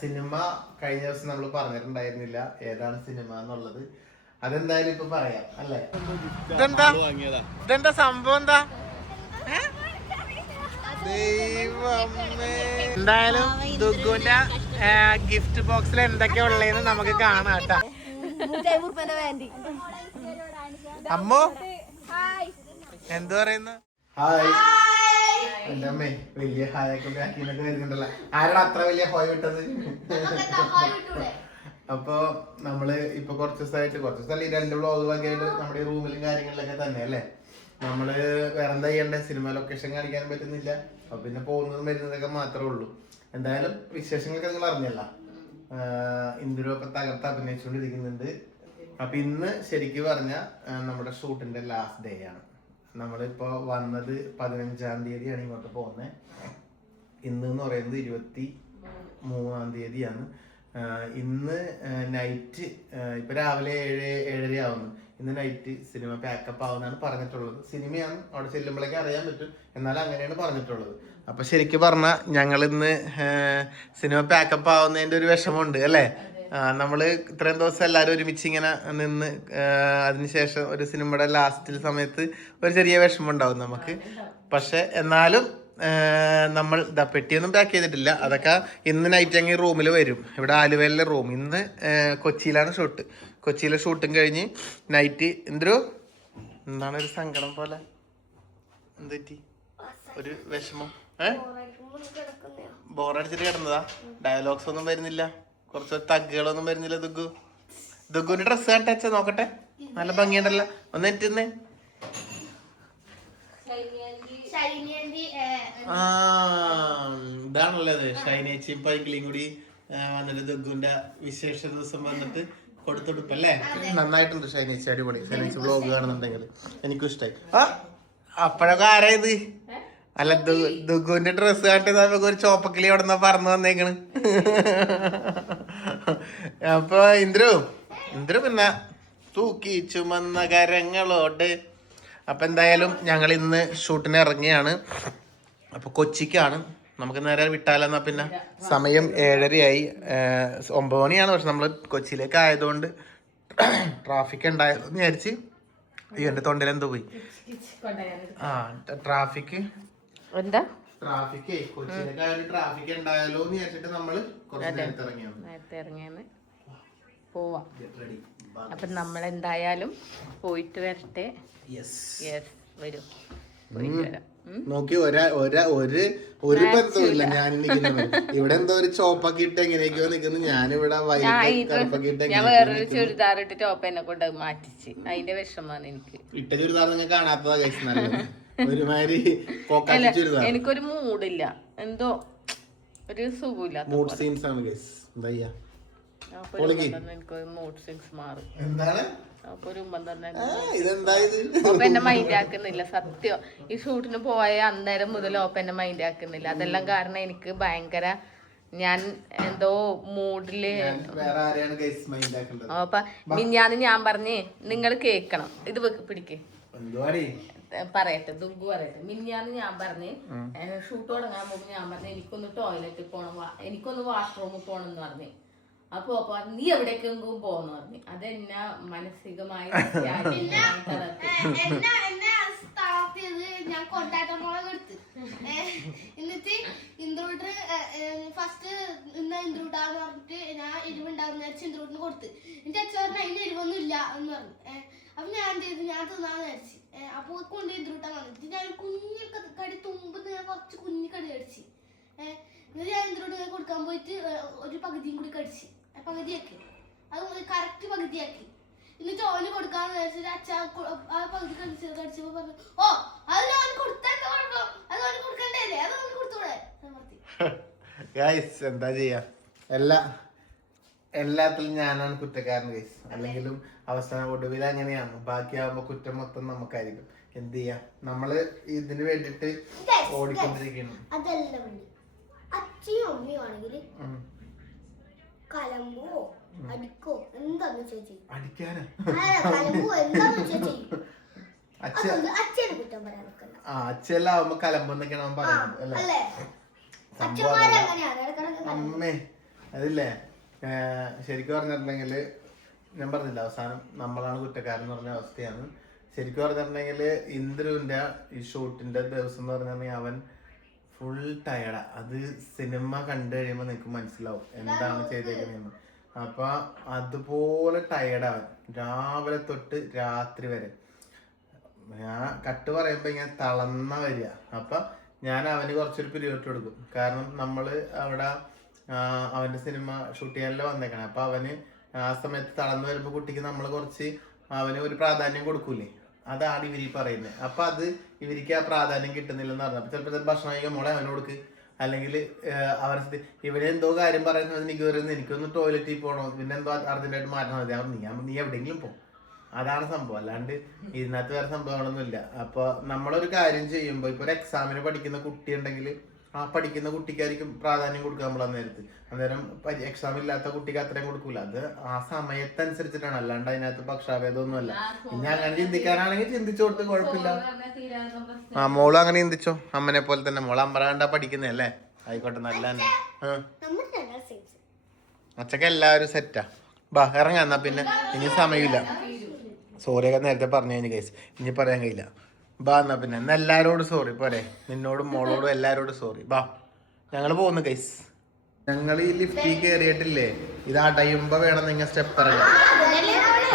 Cinema കഴിഞ്ഞ ദിവസം നമ്മൾ പറഞ്ഞിട്ടുണ്ടായിരുന്നില്ല ഏതാണ് സിനിമ എന്നുള്ളത്. അതെന്തായാലും ഇപ്പൊ പറയാം അല്ലേ. ഇതെന്താ സംഭവം? എന്താ എന്തായാലും ദുഗുന്റെ ഗിഫ്റ്റ് ബോക്സിൽ എന്തൊക്കെയാ ഉള്ളതെന്ന് നമുക്ക് കാണാം കേട്ടാ. അമ്മോ എന്തു പറയുന്നു? ഹായ്. എന്റെ അമ്മേ വലിയ ഹായൊക്കെ ആക്കിന്നൊക്കെ വരുന്നുണ്ടല്ലോ. ആരാണ് അത്ര വലിയ ഹോയ് വിട്ടത്? അപ്പൊ നമ്മള് ഇപ്പൊ കുറച്ച് ദിവസമല്ല 2 വ്ളോഗ് ഒക്കെ ആയിട്ട് നമ്മുടെ റൂമിലും കാര്യങ്ങളിലൊക്കെ തന്നെ അല്ലേ. നമ്മള് വേറെന്താ ചെയ്യണ്ടേ, സിനിമ ലൊക്കേഷൻ കാണിക്കാൻ പറ്റുന്നില്ല. അപ്പൊ പിന്നെ പോകുന്നതും വരുന്നതൊക്കെ മാത്രമേ ഉള്ളൂ. എന്തായാലും വിശേഷങ്ങളൊക്കെ നിങ്ങൾ അറിഞ്ഞല്ല. ഇന്ദിര ഇപ്പൊ തകർത്ത് അഭിനയിച്ചുകൊണ്ടിരിക്കുന്നുണ്ട്. അപ്പൊ ഇന്ന് ശരിക്കും പറഞ്ഞ നമ്മുടെ ഷൂട്ടിന്റെ ലാസ്റ്റ് ഡേ ആണ്. നമ്മളിപ്പോ വന്നത് 15-ാം തീയതിയാണ് ഇങ്ങോട്ട് പോകുന്നത്. ഇന്ന് എന്ന് പറയുന്നത് 23-ാം തീയതിയാണ്. ഇന്ന് നൈറ്റ് ഇപ്പൊ രാവിലെ 7-7:30 ആവുന്നു. ഇന്ന് നൈറ്റ് സിനിമ പാക്കപ്പ് ആവുന്നതാണ് പറഞ്ഞിട്ടുള്ളത്. സിനിമയാണ് അവിടെ ചെല്ലുമ്പോഴേക്കും അറിയാൻ പറ്റും, എന്നാലും അങ്ങനെയാണ് പറഞ്ഞിട്ടുള്ളത്. അപ്പൊ ശരിക്കും പറഞ്ഞാൽ ഞങ്ങൾ ഇന്ന് സിനിമ പാക്കപ്പ് ആവുന്നതിന്റെ ഒരു വിഷമമുണ്ട് അല്ലേ. നമ്മള് ഇത്രയും ദിവസം എല്ലാവരും ഒരുമിച്ച് ഇങ്ങനെ നിന്ന് അതിനുശേഷം ഒരു സിനിമയുടെ ലാസ്റ്റ് സമയത്ത് ഒരു ചെറിയ വിഷമം ഉണ്ടാവും നമുക്ക്. പക്ഷെ എന്നാലും നമ്മൾ പെട്ടിയൊന്നും പാക്ക് ചെയ്തിട്ടില്ല. അതൊക്കെ ഇന്ന് നൈറ്റ് അങ്ങ് റൂമിൽ വരും. ഇവിടെ ആലുവയിലെ റൂം. ഇന്ന് കൊച്ചിയിലാണ് ഷൂട്ട്. കൊച്ചിയിലെ ഷൂട്ടും കഴിഞ്ഞ് നൈറ്റ് എന്താണ് ഒരു സങ്കടം പോലെ, എന്തെറ്റി ഒരു വിഷമം? ബോറടിച്ചിട്ട് കിടന്നതാ. ഡയലോഗ്സ് ഒന്നും വരുന്നില്ല, കുറച്ച് തഗ്ഗുകളൊന്നും വരുന്നില്ല. ദുഗുവിന്റെ ഡ്രസ്സ് കണ്ടച്ച നോക്കട്ടെ, നല്ല ഭംഗിയുണ്ടല്ലോ. ഒന്ന് എറ്റുന്നേ. ഇതാണല്ലേ അത് ഷൈനേച്ചിയും പൈങ്കിളിയും കൂടി വന്നിട്ട് ദുഗുവിന്റെ വിശേഷ ദിവസം വന്നിട്ട് കൊടുത്തുടുപ്പല്ലേ. നന്നായിട്ടുണ്ട് ഷൈനേച്ചി, അടിപൊളി. ഷൈനേച്ചി വ്ലോഗ് കാണുന്നുണ്ടെങ്കിൽ എനിക്കും ഇഷ്ടമായി. അപ്പോഴൊക്കെ ആരാ ഇത്? അല്ല, ദുഗുവിന്റെ ഡ്രസ്സ് കാട്ടി നമുക്ക് ഒരു ചോപ്പക്കിളി അവിടെ നിന്നാ പറന്നു വന്നേക്കണ്. അപ്പൊ ഇന്ദ്രു പിന്നെ തൂക്കി ചുമന്ന കരങ്ങളോട്. അപ്പൊ എന്തായാലും ഞങ്ങൾ ഇന്ന് ഷൂട്ടിന് ഇറങ്ങിയാണ്. അപ്പൊ കൊച്ചിക്കാണ്. നമുക്ക് നേരെ വിട്ടാലെന്നാ. പിന്നെ സമയം 7:30 9 മണിയാണ്. പക്ഷെ നമ്മൾ കൊച്ചിയിലേക്ക് ആയതുകൊണ്ട് ട്രാഫിക് ഉണ്ടായെന്ന് വിചാരിച്ച്. എന്റെ തൊണ്ടയിൽ എന്തോ പോയി. ട്രാഫിക് കൊച്ചിയിലേക്ക് ആയാലും ട്രാഫിക് ഉണ്ടായാലോ എന്ന് വിചാരിച്ചിട്ട് നമ്മള് കുറച്ച് നേരത്തെ ഇറങ്ങിയാണ്. പോവാം. അപ്പൊ നമ്മളെന്തായാലും പോയിട്ട് വരട്ടെ. വരും, പോയിട്ട് വരാം. നോക്കി ഒരു ബന്ധവുമില്ല. ഞാൻ ഇവിടെ എന്തോ ഒരു ചോപ്പൊക്കെ ഇട്ട് എങ്ങനെയൊക്കെയോ നിക്കുന്നു. ഞാനിവിടെ ഞാൻ വേറൊരു ചുരിദാർ ഇട്ട് ടോപ്പ് എന്നെ കൊണ്ട് മാറ്റിച്ച്. അതിന്റെ വിഷമാണ് എനിക്ക്. ഇട്ട ചുരിദാർ നിങ്ങൾ കാണാത്തതാ കഴിച്ചു. ഒരുമാതിരി എനിക്കൊരു മൂഡില്ല, എന്തോ ഒരു സുഖമില്ല. മൂഡ് സീൻസ് ആണ് ഗൈസ്. എന്താ ചെയ്യാ, എനിക്കൊരു മൂഡ് സ്വിങ്സ് മാറും. എന്താണ് ഓപ്പന്റെ മൈൻഡ് ആക്കുന്നില്ല. സത്യം, ഈ ഷൂട്ടിന് പോയ അന്നേരം മുതൽ ഓപ്പന്റെ മൈൻഡ് ആക്കുന്നില്ല. അതെല്ലാം കാരണം എനിക്ക് ഭയങ്കര, ഞാൻ എന്തോ മൂഡില്. അപ്പൊ മിഞ്ഞാന്ന് ഞാൻ പറഞ്ഞ് നിങ്ങൾ കേക്കണം, ഇത് പിടിക്ക് പറയട്ടെ, ദുഗു പറയട്ടെ. മിഞ്ഞാന്ന് ഞാൻ പറഞ്ഞ് ഷൂട്ട് തുടങ്ങാൻ പോകുമ്പോ ഞാൻ പറഞ്ഞു എനിക്കൊന്ന് ടോയ്ലറ്റിൽ പോണം, എനിക്കൊന്ന് വാഷ്റൂമിൽ പോണം എന്ന് പറഞ്ഞു. അപ്പൊ നീ എവിടേക്കെങ്കിലും പോന്ന് പറഞ്ഞു. അതെന്നെ മാനസികമായി ഞാൻ കൊണ്ടാട്ടമുളക് എടുത്ത് എന്നിട്ട് ഇന്ദ്രൂട്ട് ഫസ്റ്റ് ഇന്ന് ഇന്ദ്രൂട്ടാന്ന് പറഞ്ഞിട്ട് ഞാൻ എരിവുണ്ടാവുന്ന വിചാരിച്ച് ഇന്ദ്രൂട്ടിന് കൊടുത്ത്. എന്റെ അച്ഛൻ പറഞ്ഞു അതിന് എരിവൊന്നും ഇല്ല എന്ന് പറഞ്ഞു. അപ്പൊ ഞാൻ എന്ത് ചെയ്തു, ഞാൻ തിന്നാന്ന് വിചാരിച്ചു. അപ്പൊ കൊണ്ട് ഇന്ദ്രൂട്ടാൻ വന്നിട്ട് ഞാൻ കുഞ്ഞു കടി തുമ്പ് കുറച്ച് കുഞ്ഞു കടി കടിച്ച്. എന്നിട്ട് ഞാൻ ഇന്ദ്രൂട്ട് കൊടുക്കാൻ പോയിട്ട് ഒരു പകുതിയും കൂടി കടിച്ച്, പകുതിയാക്കി. അത് കറക്റ്റ് പകുതിയാക്കി. എന്നിട്ട് ഓന് കൊടുക്കാന്ന് വിചാരിച്ചിട്ട് അച്ഛ ആ പകുതി കടിച്ചപ്പോ പറഞ്ഞു, ഓ അത് ഓന് കൊടുത്താൽ കുഴപ്പം, അത് ഓന് കൊടുക്കണ്ടേ, അത് ഓന് കൊടുത്തൂടെ. എന്താ ചെയ്യാ, എല്ലാത്തിലും ഞാനാണ് കുറ്റക്കാരൻ ഗൈസ്. അല്ലെങ്കിലും അവസാനം ഒടുവിൽ അങ്ങനെയാണ്. ബാക്കിയാവുമ്പോ കുറ്റം മൊത്തം നമുക്കായിരിക്കും. എന്ത് ചെയ്യാ, നമ്മള് ഇതിന് വേണ്ടിട്ട് ഓടിക്കൊണ്ടിരിക്കുന്നു. അതല്ല അച്ഛനും അമ്മയും ആണെങ്കിൽ കലമ്പോ അടിക്കോ എന്താന്ന് ചേച്ചി കലമ്പോ എന്താന്ന് ചേച്ചി അച്ഛനെ കുറ്റം പറയാൻ നിൽക്കണ്ട. അച്ഛനാവുമ്പോ കലമ്പെന്നൊക്കെയാണ് അവൻ പറയുന്നത് അല്ലേ. അമ്മേ അതില്ലേ ശരിക്കും പറഞ്ഞിട്ടുണ്ടെങ്കിൽ ഞാൻ പറഞ്ഞില്ല അവസാനം നമ്മളാണ് കുറ്റക്കാരൻ എന്ന് പറഞ്ഞ അവസ്ഥയാണ്. ശരിക്കും പറഞ്ഞിട്ടുണ്ടെങ്കിൽ ഇന്ദ്രുവിന്റെ ഈ ഷൂട്ടിന്റെ ദിവസം എന്ന് പറഞ്ഞിട്ടുണ്ടെങ്കിൽ അവൻ ഫുൾ ടയർഡാ. അത് സിനിമ കണ്ടു കഴിയുമ്പോൾ നിനക്ക് മനസ്സിലാവും എന്താണ് ചെയ്തേക്കുന്നതെന്ന്. അപ്പൊ അതുപോലെ ടയർഡാവൻ രാവിലെ തൊട്ട് രാത്രി വരെ. ഞാൻ കട്ട് പറയുമ്പോ ഇങ്ങനെ തളർന്ന വരിക. അപ്പൊ ഞാൻ അവന് കുറച്ചൊരു പിരിയോട്ട് കൊടുക്കും. കാരണം നമ്മള് അവിടെ അവന്റെ സിനിമ ഷൂട്ട് ചെയ്യാനല്ലേ വന്നേക്കണേ. അപ്പൊ അവന് ആ സമയത്ത് തളർന്നു വരുമ്പോ കുട്ടിക്ക് നമ്മൾ കുറച്ച് അവന് ഒരു പ്രാധാന്യം കൊടുക്കൂലേ, അതാണ് ഇവര് പറയുന്നത്. അപ്പൊ അത് ഇവർക്ക് ആ പ്രാധാന്യം കിട്ടുന്നില്ലെന്ന് പറഞ്ഞു. അപ്പൊ ചിലപ്പോൾ ഭക്ഷണം കഴിക്കാൻ മോളെ അവന് കൊടുക്ക്, അല്ലെങ്കിൽ അവരുടെ ഇവരെ എന്തോ കാര്യം പറയുന്നത് എനിക്ക് പറയുന്നത് എനിക്കൊന്ന് ടോയ്ലറ്റിൽ പോകണോ, പിന്നെ എന്തോ അർജന്റായിട്ട് മാറ്റണം മതി, നീ എവിടെയെങ്കിലും പോകും. അതാണ് സംഭവം. അല്ലാണ്ട് ഇതിനകത്ത് വേറെ സംഭവങ്ങളൊന്നുമില്ല. അപ്പൊ നമ്മളൊരു കാര്യം ചെയ്യുമ്പോൾ ഇപ്പൊ ഒരു എക്സാമിന് പഠിക്കുന്ന കുട്ടി ഉണ്ടെങ്കിൽ ആ പഠിക്കുന്ന കുട്ടിക്കായിരിക്കും പ്രാധാന്യം കൊടുക്കുക നമ്മൾ അന്നേരത്ത്. അന്നേരം എക്സാം ഇല്ലാത്ത കുട്ടിക്ക് അത്രയും കൊടുക്കൂല. അത് ആ സമയത്തനുസരിച്ചിട്ടാണ്, അല്ലാണ്ട് അതിനകത്ത് പക്ഷാഭേദമൊന്നുമല്ല. ഇനി അങ്ങനെ ചിന്തിക്കാനാണെങ്കിൽ ചിന്തിച്ചു കൊടുത്ത് കുഴപ്പമില്ല. ആ മോളും അങ്ങനെ ചിന്തിച്ചോ, അമ്മനെ പോലെ തന്നെ. മോള് അമ്പറാണ്ടാ പഠിക്കുന്നല്ലേ, ആയിക്കോട്ടെ, നല്ല തന്നെ. അച്ഛക്ക് എല്ലാവരും സെറ്റാ. ബാ ഇറങ്ങാ. എന്നാ പിന്നെ ഇനി സമയമില്ല. സോറിയൊക്കെ നേരത്തെ പറഞ്ഞു കഴിഞ്ഞു ഗൈസ്, ഇനി പറയാൻ കഴിയില്ല. ബാ എന്നാ പിന്നെ എന്നാ എല്ലാരോടും സോറി പോരെ, നിന്നോടും മോളോടും എല്ലാരോടും സോറി. ബാ ഞങ്ങൾ പോകുന്നു ഗൈസ്. ഞങ്ങൾ ഈ ലിഫ്റ്റിൽ കയറിയിട്ടില്ലേ, ഇത് അടയുമ്പോ വേണം നിങ്ങൾ സ്റ്റെപ്പ് ഇറങ്ങാൻ.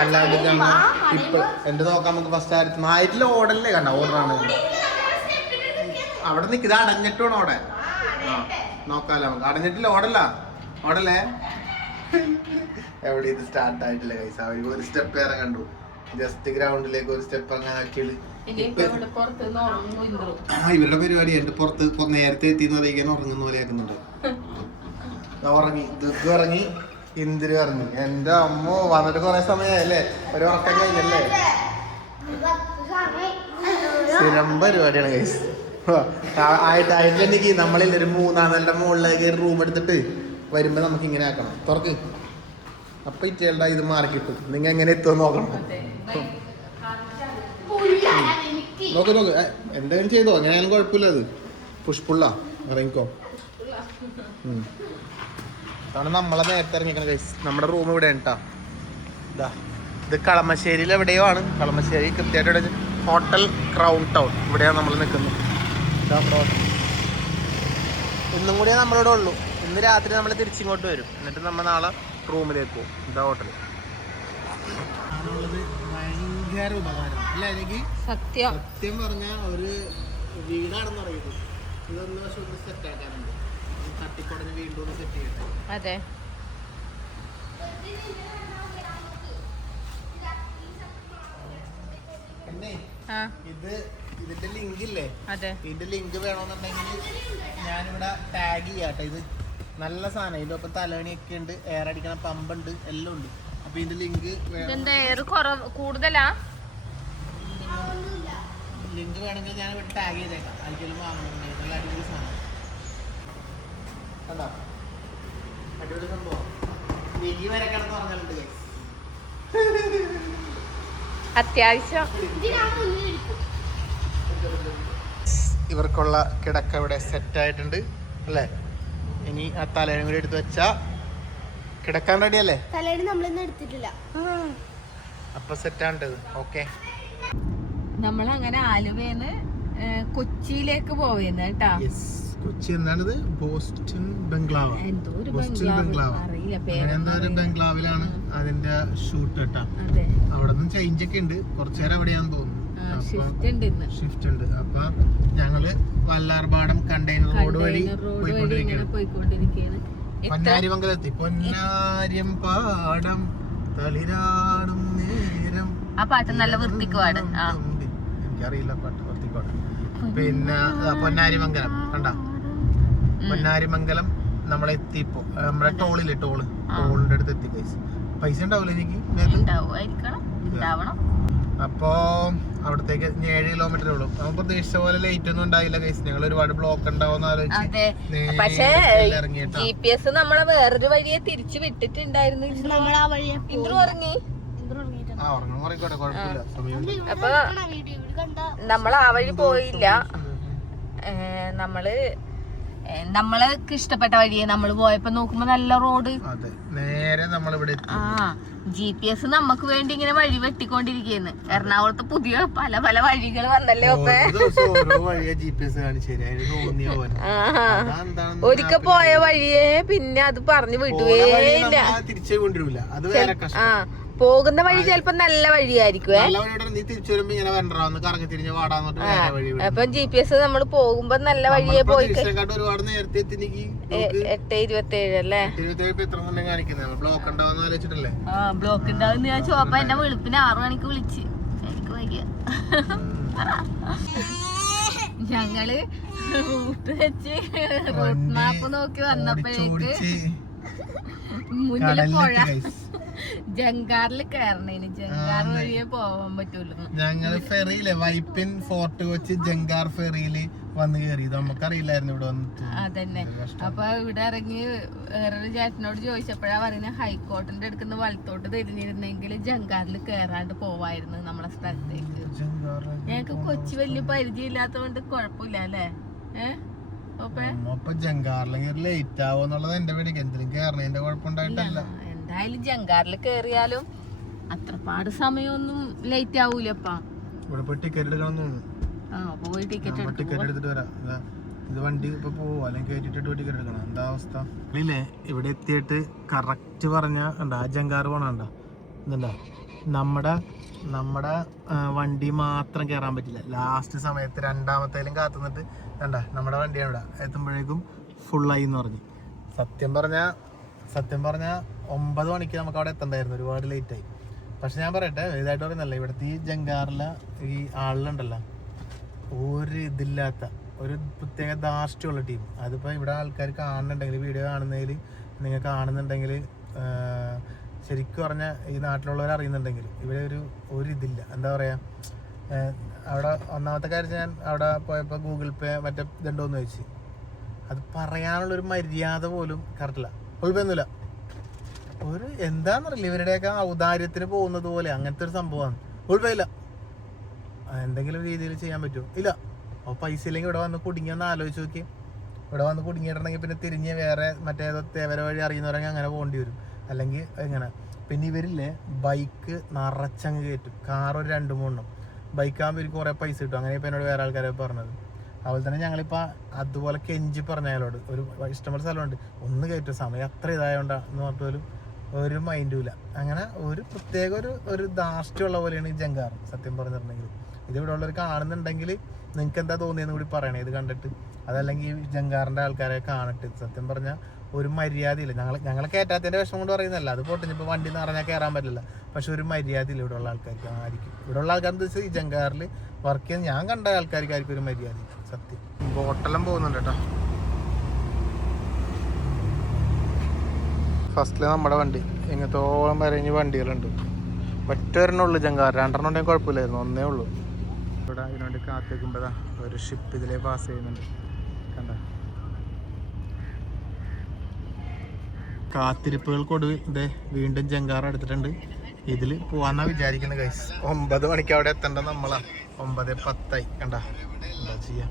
അല്ലാണ്ട് ഞങ്ങൾ ഇപ്പൊ എന്റെ നോക്കാൻ നമുക്ക് ഫസ്റ്റ് ആയിട്ടില്ല. ഓടല്ലേ കണ്ട ഓർഡറാണ് അവിടെ നിൽക്കുക. ഇത് അടഞ്ഞിട്ട് വേണം അവിടെ. ആ നോക്കാലോ നമുക്ക്. അടഞ്ഞിട്ടില്ല, ഓടല്ലേ. എവിടെ ഇത് സ്റ്റാർട്ട് ആയിട്ടില്ല ഗൈസ്. അവർക്ക് ഒരു സ്റ്റെപ്പ് ഇറങ്ങാൻ കണ്ടു. ജസ്റ്റ് ഗ്രൗണ്ടിലേക്ക് ഒരു സ്റ്റെപ്പ് ഇറങ്ങാൻ ആക്കിയത്. ഇവരുടെ പരിപാടി എന്റെ പുറത്ത് നേരത്തെ എത്തിന്ന് അറിയിക്കാൻ ഉറങ്ങുന്ന പോലെ ആക്കുന്നുണ്ട്. ഉറങ്ങി ദുഃഖം ഇറങ്ങി, ഇന്ദ്ര ഇറങ്ങി. എന്റെ അമ്മ വന്നിട്ട് കുറെ സമയല്ലേ, ഒരു ഉറക്കം കഴിഞ്ഞല്ലേ. സ്ഥിരം പരിപാടിയാണ് ഗൈസ്. ആയിട്ടെനിക്ക് നമ്മളിൽ ഒരു 3-4 നിലയുടെ മുകളിലേക്ക് റൂം എടുത്തിട്ട് വരുമ്പോ നമുക്ക് ഇങ്ങനെ ആക്കണം. തുറക്ക്. അപ്പൊ ഇറ്റേളുടെ ഇത് മാറി കിട്ടും. നിങ്ങ എങ്ങനെ എത്തുമെന്ന് നോക്കണം. നോക്ക് എന്തെങ്കിലും ചെയ്തോ, എങ്ങനെയാലും കുഴപ്പമില്ല. അത് പുഷ്പുള്ള ഇറങ്ങിക്കോ. അതാണ് നമ്മളെ നേരത്തെ ഇറങ്ങിക്കണ ഗൈസ്. നമ്മുടെ റൂം ഇവിടെ കേട്ടാ. ഇതാ ഇത് കളമശ്ശേരിയിൽ എവിടെയോ ആണ്. കളമശ്ശേരി കൃത്യമായിട്ട് ഇവിടെ ഹോട്ടൽ ക്രൗൺ ടൗൺ ഇവിടെയാണ് നമ്മൾ നിൽക്കുന്നത്. ഇന്നും കൂടിയേ നമ്മളിവിടെ ഉള്ളൂ. ഇന്ന് രാത്രി നമ്മൾ തിരിച്ചിങ്ങോട്ട് വരും. എന്നിട്ട് നമ്മൾ നാളെ റൂമിലേക്ക് പോകും. ഇതാ ഹോട്ടൽ. ഭയങ്കര ഉപകാരം അല്ല എനിക്ക് സത്യം പറഞ്ഞാൽ ഒരു വീടാണെന്ന് പറയുന്നത്. ഇതൊന്ന് പക്ഷെ ഒന്ന് സെറ്റ് ആക്കാനുണ്ട്. തട്ടിക്കൊടഞ്ഞ് വീണ്ടും ഒന്ന് സെറ്റ് ചെയ്യട്ടെ. അതെ പിന്നെ ഇതിന്റെ ലിങ്ക് ഇല്ലേ, ഇതിന്റെ ലിങ്ക് വേണമെന്നുണ്ടെങ്കിൽ ഞാനിവിടെ ടാഗ് ചെയ്യാട്ടെ. ഇത് നല്ല സാധനം. ഇതിന്റെ ഒപ്പം തലവണിയൊക്കെ ഉണ്ട്, എയർ അടിക്കണ പമ്പുണ്ട്, എല്ലാം ഉണ്ട്. അപ്പൊ ഇതിന്റെ ലിങ്ക് കൂടുതലാ. ലിങ്ക് വേണമെങ്കിൽ ഞാൻ ഇവിടെ ടാഗ് ചെയ്തേക്കാം. ആർക്കെങ്കിലും വാങ്ങണമെങ്കിൽ. നല്ല അടിപൊളി സാധനം കണ്ടോ, അടിപൊളി സംഭവം. നെഗി വരെ കിടന്ന് പറഞ്ഞിട്ടുണ്ട് ഗൈസ്. അത്യാവശ്യം ഇവർക്കുള്ള കിടക്ക ഇവിടെ സെറ്റ് ആയിട്ടുണ്ട് അല്ലേ. ഇനി ആ തലേനും കൂടി എടുത്ത് വെച്ചാ കിടക്കാൻ റെഡി അല്ലേ. തലേന് നമ്മളൊന്നും എടുത്തിട്ടില്ല. അപ്പൊ സെറ്റാണ്ടത്. ഓക്കെ, നമ്മളങ്ങനെ ആലുവന്ന് കൊച്ചിയിലേക്ക് പോവുന്നു കേട്ടാ. കൊച്ചി എന്താണിത്, ബോസ്റ്റൺ ബംഗ്ലാവ്. ബോസ്റ്റൺ ബംഗ്ലാവ് അങ്ങനെ എന്താ ഒരു ബംഗ്ലാവിലാണ് അതിന്റെ ഷൂട്ട് കേട്ടാ. അവിടെ നിന്ന് ചേഞ്ച് ഒക്കെ ഉണ്ട്. കുറച്ചു നേരം എവിടെയാന്ന് തോന്നുന്നു ഷിഫ്റ്റ് ഉണ്ട്. അപ്പൊ ഞങ്ങള് വല്ലാർപാടം കണ്ടെയ്നർ റോഡ് വഴി പോയിക്കൊണ്ടിരിക്കുകയാണ്. പൊന്നാരിമംഗലം എത്തി. പൊന്നാര്യം പാടം തളിരാടും നേരം. ആ പാട്ട് നല്ല വൃത്തിക്ക് പാട്. എനിക്കറിയില്ല പാട്ട് വൃത്തിക്കോട്. പിന്നെ പൊന്നാരിമംഗലം കണ്ട, പൊന്നാരിമംഗലം നമ്മളെത്തിപ്പോ നമ്മുടെ ടോളിന്റെ അടുത്ത് എത്തി. പൈസ ഉണ്ടാവില്ല എനിക്ക്. അപ്പോ അവിടത്തേക്ക് 7 കിലോമീറ്ററേ ഉള്ളൂ. നമ്മൾ പ്രതീക്ഷിച്ച പോലെ ലേറ്റ് ഒന്നും ഉണ്ടായില്ല ഗൈസ്. ഞങ്ങൾ ഒരുപാട് ബ്ലോക്ക് ഉണ്ടാവുമെന്ന് ആലോചിച്ച്. പക്ഷേ GPS നമ്മളെ വേറൊരു വഴിയെ തിരിച്ചു വിട്ടിട്ടുണ്ടായിരുന്നു. അപ്പൊ നമ്മൾ ആ വഴി പോയില്ല. നമ്മള് നമ്മൾക്ക് ഇഷ്ടപ്പെട്ട വഴിയെ നമ്മൾ പോയപ്പോ നോക്കുമ്പോ നല്ല റോഡ്. അതെ, നേരെ നമ്മളിവിടെ GPS നമുക്ക് വേണ്ടി ഇങ്ങനെ വഴി വെട്ടിക്കൊണ്ടിരിക്കുന്നു. എറണാകുളത്ത് പുതിയ പല പല വഴികൾ വന്നല്ലേ. ഒരിക്കൽ പോയ വഴിയെ പിന്നെ അത് പറഞ്ഞു വിടുവേ ഇല്ല. തിരിച്ചു കൊണ്ടുവരില്ല. അത് വേറെ കഷ്ടം. പോകുന്ന വഴി ചിലപ്പോ നല്ല വഴിയായിരിക്കും. അപ്പൊ GPS നമ്മൾ പോകുമ്പോ നല്ല വഴിയെ പോയി. 8:27 അല്ലേ? ബ്ലോക്ക് ഉണ്ടാവും ഞാൻ ചോപ്പ എന്നെ വെളുപ്പിന് 6 മണിക്ക് വിളിച്ച്. എനിക്ക് വൈകിയ ഞങ്ങള് റൂട്ട് വെച്ച് റൂട്ട് മാപ്പ് നോക്കി വന്നപ്പോഴേക്ക് മുന്നിലെ പുഴ. ജങ്കാറിൽ കയറണേന് ജങ്കാർ വഴിയെ പോവാൻ പറ്റൂല. ഞങ്ങള് ഫെറിയിലെ വൈപ്പിൻ ഫോർട്ട് കൊച്ചി ജങ്കാർ ഫെറിയില് വന്ന് കയറി. നമുക്കറിയില്ലായിരുന്നു ഇവിടെ വന്നിട്ട്. അതന്നെ. അപ്പൊ ഇവിടെ ഇറങ്ങി വേറൊരു ചേട്ടനോട് ചോദിച്ചപ്പോഴാ പറയുന്നത് ഹൈക്കോർട്ടിന്റെ അടുക്കുന്ന വലത്തോട്ട് തിരിഞ്ഞിരുന്നെങ്കിൽ ജങ്കാറിൽ കയറാണ്ട് പോവായിരുന്നു നമ്മളെ സ്ഥലത്തേക്ക്. ഞങ്ങക്ക് കൊച്ചി വലിയ പരിചയം ഇല്ലാത്തതുകൊണ്ട് കുഴപ്പമില്ല അല്ലേ? ജങ്കാറിൽ ലേറ്റ് ആവുന്നുള്ളത് എന്റെ പേടിക്ക്. എന്തെങ്കിലും കേറണേന്റെ കുഴപ്പമുണ്ടായിട്ടല്ല. എന്തായാലും ജങ്കാറിൽ കേറിയാലും അത്രപാട് സമയമൊന്നും ലേറ്റ് ആവൂലപ്പാ. ഇവിടെ പോയി ടിക്കറ്റ് എടുക്കണം തോന്നുന്നു. പോയി ടിക്കറ്റ് എടുത്തിട്ട് വരാം. ഇത് വണ്ടി ഇപ്പൊ പോവോ അല്ലെങ്കിൽ കയറ്റിട്ട് ടിക്കറ്റ് എടുക്കണം? എന്താ അവസ്ഥ ഇല്ലേ? ഇവിടെ എത്തിയിട്ട് കറക്റ്റ് പറഞ്ഞ ആ ജങ്കാർ പോണണ്ട എന്താ നമ്മുടെ വണ്ടി മാത്രം കയറാൻ പറ്റില്ല. ലാസ്റ്റ് സമയത്ത് രണ്ടാമത്തേലും കാത്തുനിന്നിട്ട് കണ്ട നമ്മുടെ വണ്ടിയാണ് ഇവിടെ എത്തുമ്പോഴേക്കും ഫുള്ളായി എന്ന് പറഞ്ഞു. സത്യം പറഞ്ഞാൽ 9 മണിക്ക് നമുക്ക് അവിടെ എത്തണ്ടായിരുന്നു. ഒരുപാട് ലേറ്റായി. പക്ഷെ ഞാൻ പറയട്ടെ, ഇതായിട്ട് പറയുന്നല്ല, ഇവിടുത്തെ ഈ ജങ്കാറിലെ ഈ ആളിലുണ്ടല്ലോ ഒരു ഇതില്ലാത്ത ഒരു പ്രത്യേക ധാർഷ്ട്യമുള്ള ടീം. അതിപ്പോൾ ഇവിടെ ആൾക്കാർ കാണുന്നുണ്ടെങ്കിൽ, വീഡിയോ കാണുന്നതിൽ നിങ്ങൾ കാണുന്നുണ്ടെങ്കിൽ, ശരിക്കും പറഞ്ഞാൽ ഈ നാട്ടിലുള്ളവർ അറിയുന്നുണ്ടെങ്കിൽ ഇവിടെ ഒരു ഇതില്ല. എന്താ പറയുക, അവിടെ ഒന്നാമത്തെ കാര്യം ഞാൻ അവിടെ പോയപ്പോൾ ഗൂഗിൾ പേ മറ്റേ ഇതുണ്ടോയെന്ന് ചോദിച്ചു. അത് പറയാനുള്ളൊരു മര്യാദ പോലും കറക്റ്റില്ല. കുഴപ്പമൊന്നുമില്ല. ഒരു എന്താണെന്നറിയില്ല, ഇവരുടെയൊക്കെ ഔദാര്യത്തിന് പോകുന്നത് പോലെ അങ്ങനത്തെ ഒരു സംഭവമാണ്. കുഴപ്പമില്ല, എന്തെങ്കിലും രീതിയിൽ ചെയ്യാൻ പറ്റുമോ? ഇല്ല. അപ്പോൾ പൈസ ഇല്ലെങ്കിൽ ഇവിടെ വന്ന് കുടുങ്ങിയെന്ന് ആലോചിച്ച് നോക്കി. ഇവിടെ വന്ന് കുടുങ്ങിയിട്ടുണ്ടെങ്കിൽ പിന്നെ തിരിഞ്ഞ് വേറെ മറ്റേതോ തേവര വഴി അറിയുന്നവരെങ്കിൽ അങ്ങനെ പോകേണ്ടി വരും. അല്ലെങ്കിൽ എങ്ങനെ? പിന്നെ ഇവരില്ലേ ബൈക്ക് നിറച്ചങ്ങ് കയറ്റും. കാർ ഒരു 2-3 ബൈക്കാകുമ്പോൾ ഇവർക്ക് കുറേ പൈസ കിട്ടും. അങ്ങനെ ഇപ്പോൾ എന്നോട് വേറെ ആൾക്കാരെ പറഞ്ഞത്. അതുപോലെ തന്നെ ഞങ്ങളിപ്പോൾ അതുപോലെ കെഞ്ചി പറഞ്ഞ അയാളോട്, ഒരു ഇഷ്ടംപോലെ സ്ഥലമുണ്ട്, ഒന്ന് കയറ്റും, സമയം അത്ര ഇതായതുകൊണ്ടാന്ന് പറഞ്ഞിട്ട് പോലും ഒരു മൈൻഡും ഇല്ല. അങ്ങനെ ഒരു പ്രത്യേക ഒരു ധാർഷ്ട്യമുള്ള പോലെയാണ് ഈ ജങ്കാർ. സത്യം പറഞ്ഞിട്ടുണ്ടെങ്കിൽ ഇത് ഇവിടെ ഉള്ളവർ കാണുന്നുണ്ടെങ്കിൽ നിങ്ങൾക്ക് എന്താ തോന്നിയെന്ന് കൂടി പറയണേ ഇത് കണ്ടിട്ട്. അതല്ലെങ്കിൽ ജങ്കാറിൻ്റെ ആൾക്കാരെ കാണട്ടെ. സത്യം പറഞ്ഞാൽ ഒരു മര്യാദയില്ല. ഞങ്ങളെ കയറ്റാത്തതിൻ്റെ വിഷമം കൊണ്ട് പറയുന്നതല്ല. അത് പോട്ടെ, ഇപ്പോൾ വണ്ടി എന്ന് പറഞ്ഞാൽ കയറാൻ പറ്റില്ല. പക്ഷെ ഒരു മര്യാദയില്ല ഇവിടെ ഉള്ള ആൾക്കാർക്ക് ആയിരിക്കും. ഇവിടെ ഉള്ള ആൾക്കാരെന്ന് വെച്ചാൽ ഈ ജങ്കാറിൽ വർക്ക് ചെയ്യുന്ന ഞാൻ കണ്ട ആൾക്കാർക്കായിരിക്കും ഒരു മര്യാദ. സത്യം. ബോട്ടെല്ലാം പോകുന്നുണ്ട് കേട്ടോ. ഫസ്റ്റില് നമ്മുടെ വണ്ടി എങ്ങനത്തോളം വരഞ്ഞ് വണ്ടികളുണ്ട്. ഒറ്റൊരെണ്ണുള്ളൂ ജങ്കാർ. 2 ഉണ്ടെങ്കിൽ കുഴപ്പമില്ലായിരുന്നു, ഒന്നേ ഉള്ളൂ. ഇവിടെ അതിനുവേണ്ടി കാത്തിരിക്കുമ്പോഴാ ഒരു ഷിപ്പ് ഇതിലേ പാസ് ചെയ്യുന്നുണ്ട്. കണ്ട കാത്തിരിപ്പുകൾക്കൊടുവിൽ ഇതേ വീണ്ടും ജങ്കാർ എടുത്തിട്ടുണ്ട്. ഇതിൽ പോവാന്നാ വിചാരിക്കുന്നത് ഗൈസ്. 9 മണിക്ക് അവിടെ എത്തേണ്ട നമ്മളാ. 9:10 കണ്ട. എന്താ ചെയ്യാ,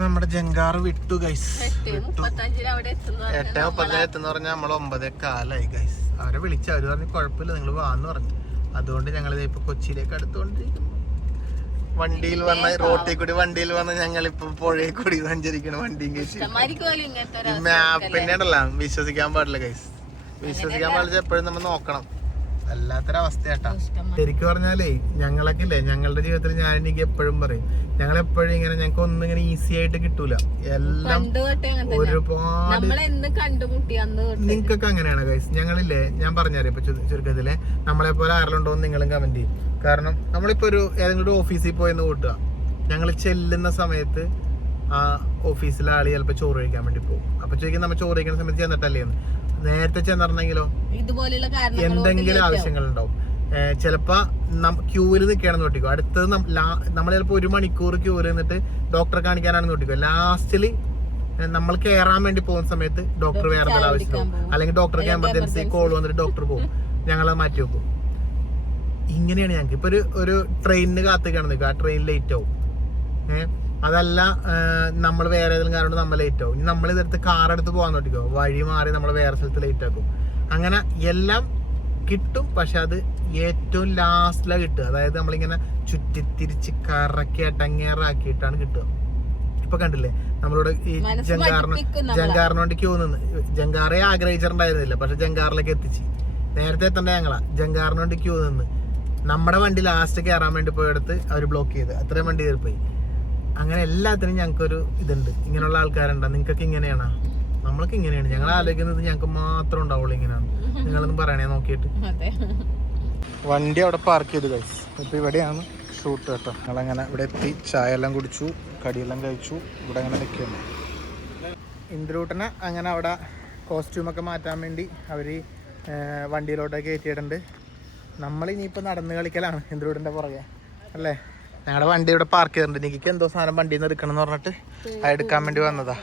നമ്മുടെ ജങ്കാർ വിട്ടു ഗൈസ്. 8:30 എത്തുന്ന പറഞ്ഞാൽ നമ്മൾ 9:15 ഗൈസ്. അവരെ വിളിച്ചു, അവര് പറഞ്ഞു കുഴപ്പമില്ല നിങ്ങൾ വാന്ന് പറഞ്ഞു. അതുകൊണ്ട് ഞങ്ങളിത് ഇപ്പൊ കൊച്ചിയിലേക്ക് അടുത്തുകൊണ്ടിരിക്കുന്നു. വണ്ടിയിൽ വന്ന റോട്ടിൽ കൂടി വണ്ടിയിൽ വന്ന് ഞങ്ങളിപ്പോ പുഴയിൽ കൂടി സഞ്ചരിക്കണം. വണ്ടിയും കഴിച്ച് മാപ്പിന്റെ ഉണ്ടല്ലോ വിശ്വസിക്കാൻ പാടില്ല ഗൈസ്. വിശ്വസിക്കാൻ പാടില്ല, എപ്പോഴും നമ്മൾ നോക്കണം. വല്ലാത്തൊരവസ്ഥയാട്ടാ. ശരിക്കും പറഞ്ഞാലേ ഞങ്ങളൊക്കെ ഇല്ലേ, ഞങ്ങളുടെ ജീവിതത്തിൽ ഞാൻ എനിക്ക് എപ്പോഴും പറയും, ഞങ്ങളെപ്പോഴും ഇങ്ങനെ ഞങ്ങൾക്ക് ഒന്നും ഇങ്ങനെ ഈസി ആയിട്ട് കിട്ടൂല. എല്ലാം ഒരുപാട്. നിങ്ങൾക്കൊക്കെ അങ്ങനെയാണ് ഗൈസ്. ഞങ്ങളില്ലേ, ഞാൻ പറഞ്ഞാലേ ഇപ്പൊ ചുരുക്കത്തില് നമ്മളെ പോലെ ആരെങ്കിലും നിങ്ങളും കമന്റ് ചെയ്യും. കാരണം നമ്മളിപ്പോ ഏതെങ്കിലും ഒരു ഓഫീസിൽ പോയെന്ന് കൂട്ടുക, ഞങ്ങൾ ചെല്ലുന്ന സമയത്ത് ആ ഓഫീസിലെ ആള് ചിലപ്പോ ചോറ് കഴിക്കാൻ വേണ്ടി പോകും. അപ്പൊ ചോദിക്കും നമ്മൾ ചോറ് കഴിക്കുന്ന സമയത്ത് ചെന്നിട്ടല്ലേ എന്ന്. നേരത്തെ ചെന്നിട്ടുണ്ടെങ്കിലോ എന്തെങ്കിലും ആവശ്യങ്ങൾ ഉണ്ടാവും. ചിലപ്പോ ക്യൂവിൽ നിൽക്കുകയാണെന്ന് നോട്ടിക്കോ. അടുത്തത് നമ്മൾ ചിലപ്പോ 1 മണിക്കൂർ ക്യൂവിൽ നിന്നിട്ട് ഡോക്ടറെ കാണിക്കാനാണെന്ന് നോട്ടിക്കോ. ലാസ്റ്റില് നമ്മൾ കയറാൻ വേണ്ടി പോകുന്ന സമയത്ത് ഡോക്ടർ വേറെ എന്തെങ്കിലും ആവശ്യം, അല്ലെങ്കിൽ ഡോക്ടർക്ക് എമർജൻസി കോൾ വന്നിട്ട് ഡോക്ടർ പോകും, ഞങ്ങളത് മാറ്റി വെക്കും. ഇങ്ങനെയാണ് ഞങ്ങൾക്ക്. ഇപ്പൊ ഒരു ട്രെയിനിന് കാത്തുകയാണ് നിൽക്കുക, ആ ട്രെയിൻ ലേറ്റ് ആവും. അതല്ല നമ്മൾ വേറെ ഏതെങ്കിലും കാരണം നമ്മൾ ലേറ്റ് ആവും. ഇനി നമ്മൾ ഇതെടുത്ത് കാർ എടുത്ത് പോകാൻ നോട്ടിക്കോ, വഴി മാറി നമ്മൾ വേറെ സ്ഥലത്ത് ലേറ്റ് ആക്കും. അങ്ങനെ എല്ലാം കിട്ടും, പക്ഷെ അത് ഏറ്റവും ലാസ്റ്റിലാണ് കിട്ടുക. അതായത് നമ്മളിങ്ങനെ ചുറ്റിത്തിരിച്ച് കറക്കി അടങ്ങേറാക്കിയിട്ടാണ് കിട്ടുക. ഇപ്പൊ കണ്ടില്ലേ നമ്മളിവിടെ ഈ ജങ്കാറിന് വേണ്ടി ക്യൂ നിന്ന്, ജങ്കാറെ ആഗ്രഹിച്ചിട്ടുണ്ടായിരുന്നില്ല, പക്ഷെ ജങ്കാറിലേക്ക് എത്തിച്ച്. നേരത്തെ എത്തണ്ട ഞങ്ങളാ, ജങ്കാറിന് വേണ്ടി ക്യൂ നിന്ന് നമ്മുടെ വണ്ടി ലാസ്റ്റ് കയറാൻ വേണ്ടി പോയെടുത്ത് അവർ ബ്ലോക്ക് ചെയ്ത് അത്രയും വണ്ടി കയറിപ്പോയി. അങ്ങനെ എല്ലാത്തിനും ഞങ്ങൾക്കൊരു ഇതുണ്ട്. ഇങ്ങനെയുള്ള ആൾക്കാരുണ്ടോ? നിങ്ങൾക്കൊക്കെ ഇങ്ങനെയാണോ? നമ്മൾക്ക് ഇങ്ങനെയാണ്. ഞങ്ങൾ ആലോചിക്കുന്നത് ഞങ്ങൾക്ക് മാത്രം ഉണ്ടാവുള്ളൂ ഇങ്ങനെയാണ്. നിങ്ങളൊന്നും പറയണേ നോക്കിയിട്ട്. വണ്ടി അവിടെ പാർക്ക് ചെയ്തു ഗൈസ്. ഇപ്പൊ ഇവിടെയാണ് ഷൂട്ട് കേട്ടോ. ഞങ്ങളങ്ങനെ ഇവിടെ എത്തി, ചായ എല്ലാം കുടിച്ചു, കടിയെല്ലാം കഴിച്ചു, ഇവിടെ അങ്ങനെ നിൽക്കുന്നു. ഇന്ദ്രൂട്ടനെ അങ്ങനെ അവിടെ കോസ്റ്റ്യൂമൊക്കെ മാറ്റാൻ വേണ്ടി അവർ വണ്ടിയിലോട്ടൊക്കെ കയറ്റിയിട്ടുണ്ട്. നമ്മളിനിയിപ്പോൾ നടന്ന് കളിക്കലാണ് ഇന്ദ്രൂട്ടൻ്റെ പുറകെ അല്ലേ. ഞങ്ങളുടെ വണ്ടി ഇവിടെ പാർക്ക് ചെയ്തിട്ടുണ്ട്. എനിക്ക് എന്തോ സാധനം വണ്ടിയിൽ നിന്ന് എടുക്കണം എന്ന് പറഞ്ഞിട്ട് അത് എടുക്കാൻ വേണ്ടി വന്നതാ.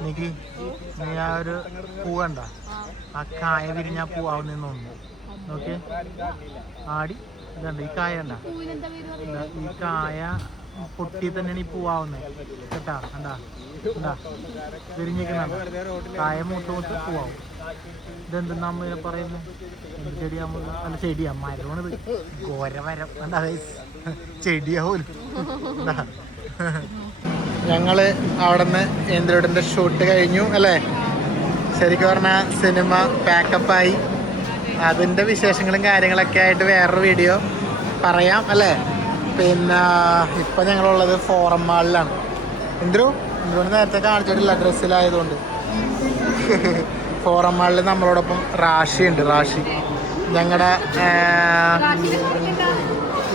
എനിക്ക് നീ ആ ഒരു പൂവണ്ട, ആ കായ വിരിഞ്ഞാ പൂവാവുന്ന തോന്നുന്നു. നോക്കിയേ ആടി, ഇതുണ്ട് ഈ കായ ഉണ്ട, ഈ കായ പൊട്ടി തന്നെയാണ് ഈ പൂവാവുന്നത് കേട്ടാ. കണ്ടാ എന്താ വിരിഞ്ഞിരിക്കുന്നുണ്ട്, കായ മൂത്ത് മൂത്ത് പൂവാവും. ഇതെന്തെന്നാ അമ്മ പറയുന്നത്? എന്ത് ചെടിയാകുമ്പോൾ അല്ല ചെടിയാ, മരമാണിത്. ഘോരമരം എന്താ ചെടിയാവും. എന്താ ഞങ്ങള് അവിടെ നിന്ന് ഇന്ദ്രൂട്ടൻ്റെ ഷൂട്ട് കഴിഞ്ഞു അല്ലേ. ശരിക്കും പറഞ്ഞാൽ സിനിമ പാക്കപ്പായി. അതിൻ്റെ വിശേഷങ്ങളും കാര്യങ്ങളൊക്കെ ആയിട്ട് വേറൊരു വീഡിയോ പറയാം അല്ലേ. പിന്നെ ഇപ്പം ഞങ്ങളുള്ളത് ഫോറം മാളിലാണ്. ഇന്ദ്രുവിന് നേരത്തെ കാണിച്ചിട്ടില്ല ഡ്രസ്സിലായതുകൊണ്ട്. ഫോറം മാളിൽ നമ്മളോടൊപ്പം റാഷി ഉണ്ട്. റാഷി ഞങ്ങളുടെ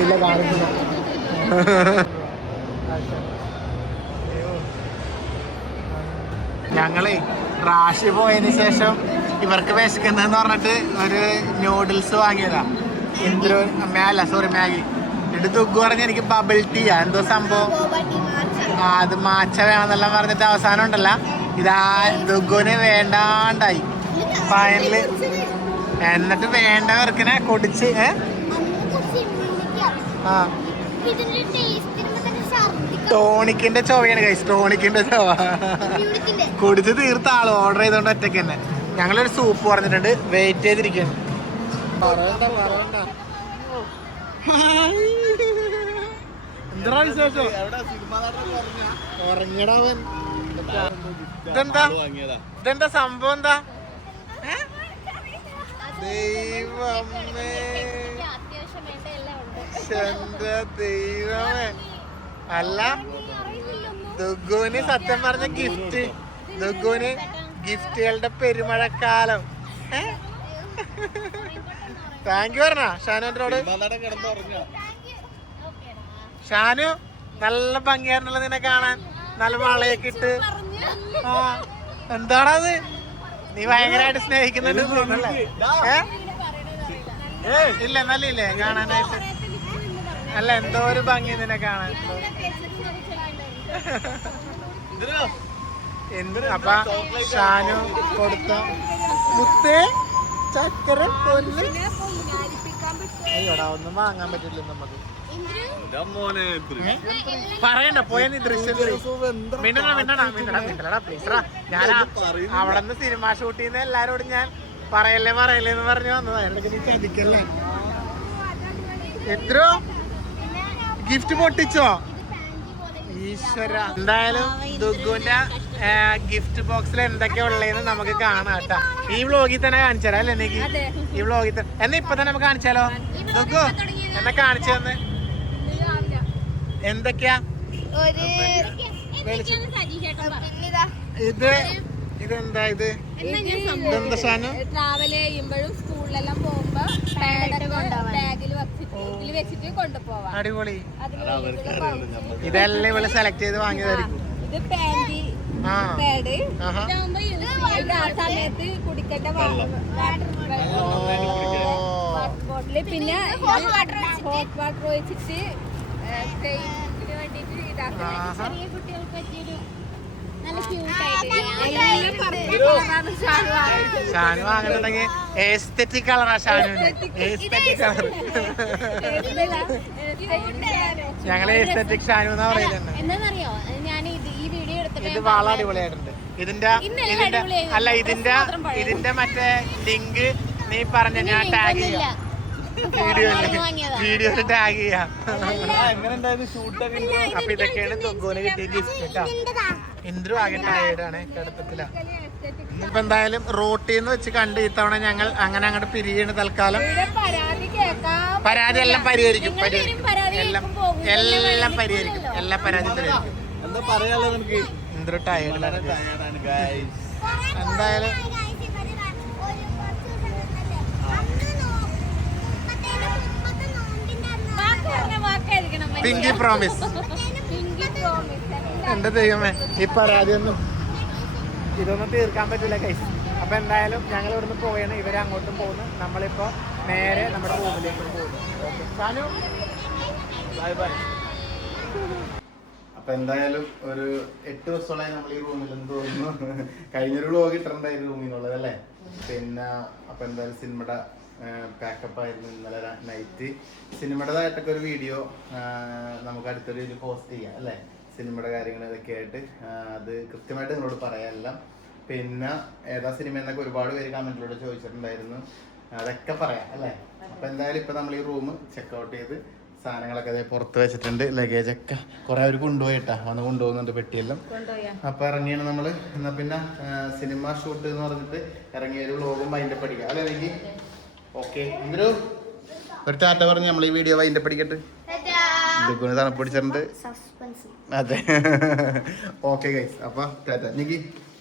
ഇല്ല കാണിക്കുന്നു. ഞങ്ങളേ റാഷി പോയതിന് ശേഷം ഇവർക്ക് വിശക്കുന്നതെന്ന് പറഞ്ഞിട്ട് ഒരു നൂഡിൽസ് വാങ്ങിയതാ. മാഗി. എന്നിട്ട് ദുഗ്ഗു പറഞ്ഞ് എനിക്ക് ബബിൾ ടീയാ എന്തോ സംഭവം, അത് മാച്ച വേണമെന്നെല്ലാം പറഞ്ഞിട്ട് അവസാനം ഉണ്ടല്ല ഇതാ ദുഗ്ഗുവിന് വേണ്ടാണ്ടായി ഫൈനല്. എന്നിട്ട് വേണ്ടവർക്കിനെ കുടിച്ച് ടോണിക്കിന്റെ ചൊവയാണ് കൈസ്. ടോണിക്കിന്റെ ചൊവ കുടിച്ച് തീർത്ത ആള് ഓർഡർ ചെയ്തോണ്ട് ഒറ്റയ്ക്ക് തന്നെ. ഞങ്ങളൊരു സൂപ്പ് പറഞ്ഞിട്ടുണ്ട്, വെയിറ്റ് ചെയ്തിരിക്കുന്നു. എന്താ വിശേഷം? ഉറങ്ങിയടാവൻ. ഇതെന്താ സംഭവം? എന്താ ദൈവമേ, ദൈവമേ. അല്ല ദുഗ്ഗുവിന് സത്യം പറഞ്ഞ ഗിഫ്റ്റ്, ദുഗ്ഗുവിന് ഗിഫ്റ്റുകളുടെ പെരുമഴക്കാലം. താങ്ക് യു പറഞ്ഞ ഷാനുവിനോട്. ഷാനു നല്ല ഭംഗിയായിരുന്നല്ലോ നിന്നെ കാണാൻ, നല്ല വളയൊക്കെ ഇട്ട്. ആ എന്താണത്? നീ ഭയങ്കരമായിട്ട് സ്നേഹിക്കുന്നുണ്ട് തോന്നുന്നല്ലേ? ഇല്ല നല്ലില്ലേ കാണാനായിട്ട്? അല്ല എന്തോ ഒരു ഭംഗി നിന്നെ കാണാൻ. അപ്പൊ ഷാനു കൊടുത്ത മുത്തേ ചക്കര പൊന്ന്. അയ്യോടാ ഒന്നും വാങ്ങാൻ പറ്റില്ല നമുക്ക്. പറയണ്ട പോയ നീ ദൃശ്യം മിണ്ടടാ പ്ലീസ്. ഞാൻ അവിടെ നിന്ന് സിനിമ ഷൂട്ട് ചെയ്യുന്ന എല്ലാരോടും ഞാൻ പറയല്ലേ എന്ന് പറഞ്ഞു വന്നതാ. എന്നൊക്കെ നീ ചതിക്കല്ലേ. എത്രയോ ഗിഫ്റ്റ് പൊട്ടിച്ചോ ഈശ്വര. എന്തായാലും ദുഗ്ഗുവിന്റെ ഗിഫ്റ്റ് ബോക്സിൽ എന്തൊക്കെയാ ഉള്ളതെന്ന് നമുക്ക് കാണാം കേട്ടാ. ഈ വ്ലോഗിൽ തന്നെ കാണിച്ചാലോ അല്ലേ എനിക്ക്? ഈ വ്ലോഗിൽ തന്നെ എന്നാ ഇപ്പൊ തന്നെ നമുക്ക് കാണിച്ചാലോ? ദുഗ്ഗു എന്നെ കാണിച്ചു തന്നെ എന്തൊക്കെയാ? ഇതെന്താ ഇത്? ഇതെന്താ ഷാനു? ട്രാവൽ ചെയ്യുമ്പോഴും സ്കൂളിലെല്ലാം പോകുമ്പോ ബാഗിൽ വെച്ചിട്ട് കൊണ്ടുപോവാം. അടിപൊളി. ഇതെല്ലാം ഇവിടെ സെലക്ട് ചെയ്ത് വാങ്ങിയതായിരിക്കും. ഇത് പാന്റ് പാഡ് സമയത്ത് കുടിക്കേണ്ട വാട്ടർ ബോട്ടില്. പിന്നെ ഹോട്ട് വാട്ടർ ഒഴിച്ചിട്ട് വേണ്ടിട്ട് ചെറിയ കുട്ടികൾക്ക് പറ്റിയൊരു നല്ല ഷാനു വാങ്ങുന്നുണ്ടെങ്കിൽ എസ്തെറ്റിക് കളറാ ഷാനുവിന്റെ. Aesthetic colour. ഞങ്ങള് എസ്തെറ്റിക് ഷാനു എന്നാ പറയുന്നത്. എന്താണെന്നറിയോ, ഞാൻ ഈ വീഡിയോ എടുത്തപ്പോ ഇത് വളരെ അടിപൊളിയായിട്ടുണ്ട്. ഇതിന്റെ അല്ല ഇതിന്റെ മറ്റേ ലിങ്ക് നീ പറഞ്ഞ ഞാൻ ടാഗ് ചെയ്യാം, വീഡിയോയിൽ ടാഗ് ചെയ്യാം. അപ്പൊ ഇതൊക്കെയാണ് തൊഗോന് കിട്ടിയ ഗിഫ്റ്റ് കേട്ടോ. ഇന്ദ്രു ആകെ ടയേർഡാണ്, കിടത്തത്തില്ല. ഇപ്പൊ എന്തായാലും റോട്ടിന്ന് വെച്ച് കണ്ട് ഇത്തവണ ഞങ്ങൾ അങ്ങനെ അങ്ങോട്ട് പിരിയാണ് തൽക്കാലം. പരാതി എല്ലാം പരിഹരിക്കും, എല്ലാം പരിഹരിക്കും, എല്ലാ പരാതി പരിഹരിക്കും. എന്താ പറയാനുള്ളത് നമുക്ക്? ഇന്ദ്രു ടയേർഡാണ്. എന്തായാലും പിങ്കി പ്രോമിസ്. എന്റെ ദൈവമേ, ഈ പരാതി ഇതൊന്നും തീർക്കാൻ പറ്റില്ല കൈസ്. അപ്പൊ എന്തായാലും ഞങ്ങൾ ഇവിടുന്ന് പോയാണ്, ഇവരെ അങ്ങോട്ടും പോകുന്നു. നമ്മളിപ്പോ നേരെ നമ്മുടെ റൂമിലേക്ക് പോകുന്നു. Bye bye. അപ്പൊ എന്തായാലും ഒരു 8 ദിവസത്തോളായി നമ്മൾ ഈ റൂമിലെന്ന് തോന്നുന്നു. കഴിഞ്ഞൊരു വ്ലോഗ് ഇട്ടിട്ടുണ്ടായിരുന്നു റൂമിനുള്ളത് അല്ലേ. പിന്നെ അപ്പൊ എന്തായാലും സിനിമയുടെ പാക്കപ്പ് ആയിരുന്നു ഇന്നലെ നൈറ്റ്. സിനിമയുടേതായിട്ടൊക്കെ ഒരു വീഡിയോ നമുക്ക് അടുത്തൊരു ഇതിൽ പോസ്റ്റ് ചെയ്യാം അല്ലേ, സിനിമയുടെ കാര്യങ്ങൾ ഇതൊക്കെ ആയിട്ട്. അത് കൃത്യമായിട്ട് നിങ്ങളോട് പറയാനെല്ലാം. പിന്നെ ഏതാ സിനിമ എന്നൊക്കെ ഒരുപാട് പേര് കമന്റിലൂടെ ചോദിച്ചിട്ടുണ്ടായിരുന്നു, അതൊക്കെ പറയാം അല്ലേ. അപ്പൊ എന്തായാലും ഇപ്പൊ നമ്മൾ ഈ റൂം ചെക്കൗട്ട് ചെയ്ത് സാധനങ്ങളൊക്കെ അതേ പുറത്ത് വെച്ചിട്ടുണ്ട്. ലഗേജൊക്കെ കുറെ അവർ കൊണ്ടുപോയിട്ടാ വന്ന് കൊണ്ടുപോകുന്നുണ്ട് പെട്ടിയെല്ലാം. അപ്പൊ ഇറങ്ങിയാണ് നമ്മള്. എന്നാ പിന്നെ സിനിമ ഷൂട്ട് എന്ന് പറഞ്ഞിട്ട് ഇറങ്ങിയ ഒരു വ്ലോഗും വൈൻഡ് അപ്പ് അടിക്കാം അല്ലെ എനിക്ക്. ഓക്കെ ഇന്ദ്രു ഒരു ടാറ്റ പറഞ്ഞ് നമ്മൾ ഈ വീഡിയോ വൈൻഡ് അപ്പ് അടിക്കട്ടെ. ഇതൊക്കെ തണുപ്പ് പിടിച്ചിട്ടുണ്ട്. അതെ ഓക്കെ ഗൈസ്, അപ്പൊ ടാറ്റ. എനിക്ക്